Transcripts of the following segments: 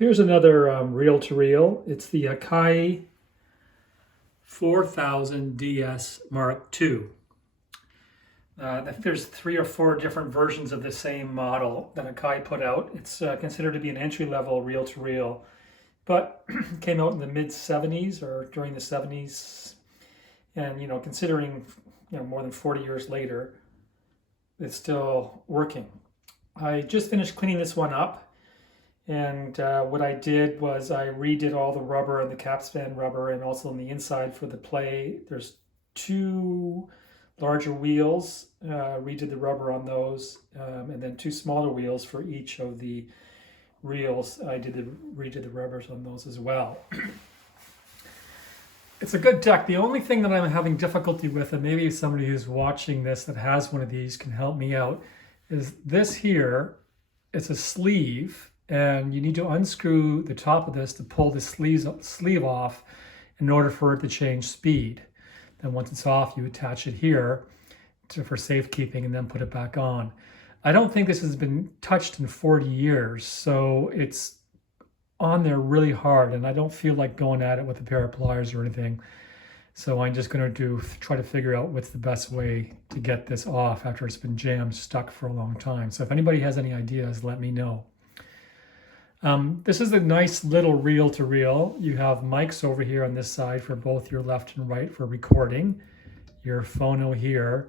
Here's another reel-to-reel. It's the Akai 4000 DS Mark II. There's 3 or 4 different versions of the same model that Akai put out. It's considered to be an entry-level reel-to-reel, but came out in the mid-70s or during the 70s. And considering more than 40 years later, it's still working. I just finished cleaning this one up. And what I did was I redid all the rubber and the capstan rubber, and also on the inside for the play. There's 2 larger wheels, redid the rubber on those, and then 2 smaller wheels for each of the reels. I redid the rubbers on those as well. It's a good deck. The only thing that I'm having difficulty with, and maybe somebody who's watching this that has one of these can help me out, is this here. It's a sleeve. And you need to unscrew the top of this to pull the sleeve off in order for it to change speed. Then once it's off, you attach it here for safekeeping and then put it back on. I don't think this has been touched in 40 years, so it's on there really hard, and I don't feel like going at it with a pair of pliers or anything. So I'm just going to try to figure out what's the best way to get this off after it's been jammed stuck for a long time. So if anybody has any ideas, let me know. This is a nice little reel-to-reel. You have mics over here on this side for both your left and right for recording, your phono here,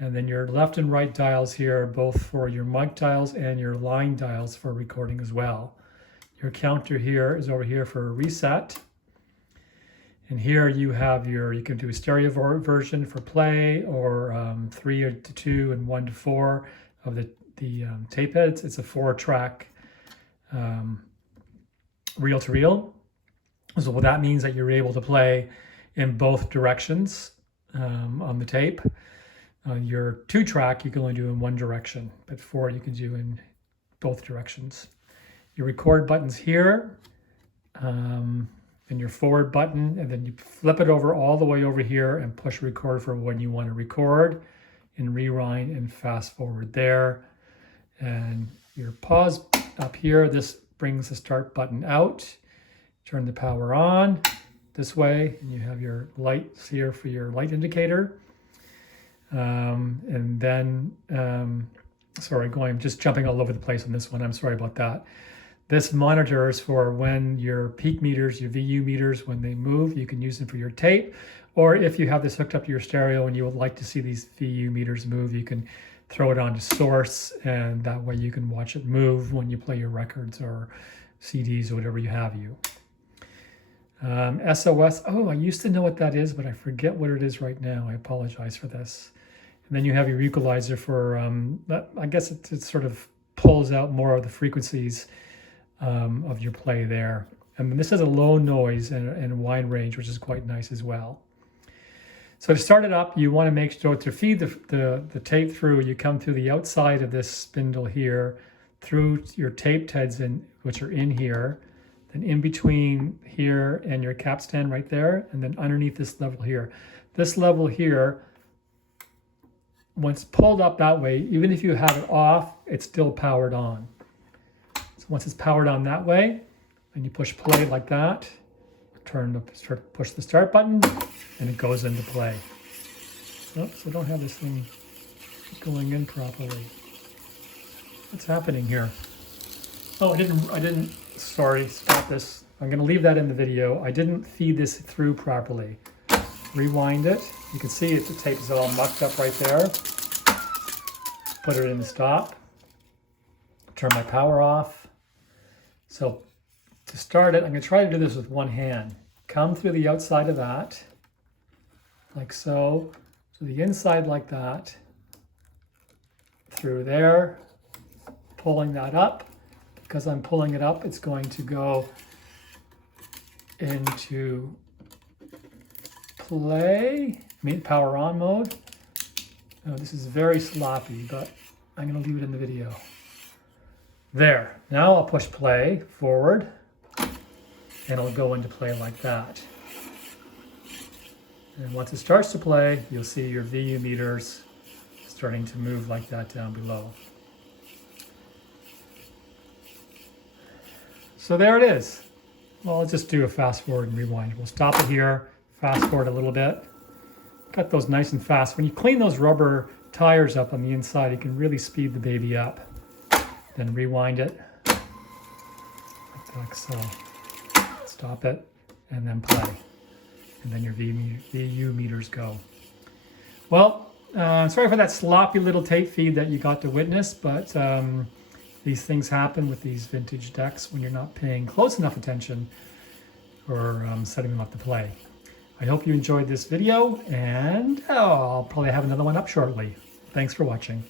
and then your left and right dials here, both for your mic dials and your line dials for recording as well. Your counter here is over here for a reset. And here you have you can do a stereo version for play, or 3 to 2 and 1 to 4 of the tape heads. It's a 4-track reel-to-reel. So what that means that you're able to play in both directions on the tape. Your 2-track you can only do in one direction, but 4 you can do in both directions. Your record button's here, and your forward button, and then you flip it over all the way over here and push record for when you want to record, and rewind and fast forward there. And your pause up here, this brings the start button out. Turn the power on this way, and you have your lights here for your light indicator. And then, sorry, I'm just jumping all over the place on this one. I'm sorry about that. This monitors for when your peak meters, your VU meters, when they move. You can use them for your tape, or if you have this hooked up to your stereo and you would like to see these VU meters move, you can throw it onto source, and that way you can watch it move when you play your records or CDs or whatever you have. SOS, oh, I used to know what that is, but I forget what it is right now. I apologize for this. And then you have your equalizer for, I guess it sort of pulls out more of the frequencies of your play there. And this has a low noise and a wide range, which is quite nice as well. So to start it up, you want to make sure to feed the tape through, you come through the outside of this spindle here, through your taped heads, which are in here, then in between here and your capstan right there, and then underneath this level here. This level here, once pulled up that way, even if you have it off, it's still powered on. So once it's powered on that way, and you push play like that, push the start button, and it goes into play. Oops, I don't have this thing going in properly. What's happening here? Oh, I didn't, sorry, stop this. I'm gonna leave that in the video. I didn't feed this through properly. Rewind it. You can see the tape is all mucked up right there. Put it in the stop. Turn my power off. So to start it, I'm gonna try to do this with one hand. Come through the outside of that, like so. So the inside like that, through there, pulling that up. Because I'm pulling it up, it's going to go into play, power on mode. Oh, this is very sloppy, but I'm gonna leave it in the video. There, now I'll push play forward, and it'll go into play like that. And once it starts to play, you'll see your VU meters starting to move like that down below. So there it is. Well, I'll just do a fast forward and rewind. We'll stop it here, fast forward a little bit. Cut those nice and fast. When you clean those rubber tires up on the inside, you can really speed the baby up. Then rewind it, like so. Stop it, and then play. And then your VU meters go. Well, sorry for that sloppy little tape feed that you got to witness, but these things happen with these vintage decks when you're not paying close enough attention or setting them up to play. I hope you enjoyed this video, and I'll probably have another one up shortly. Thanks for watching.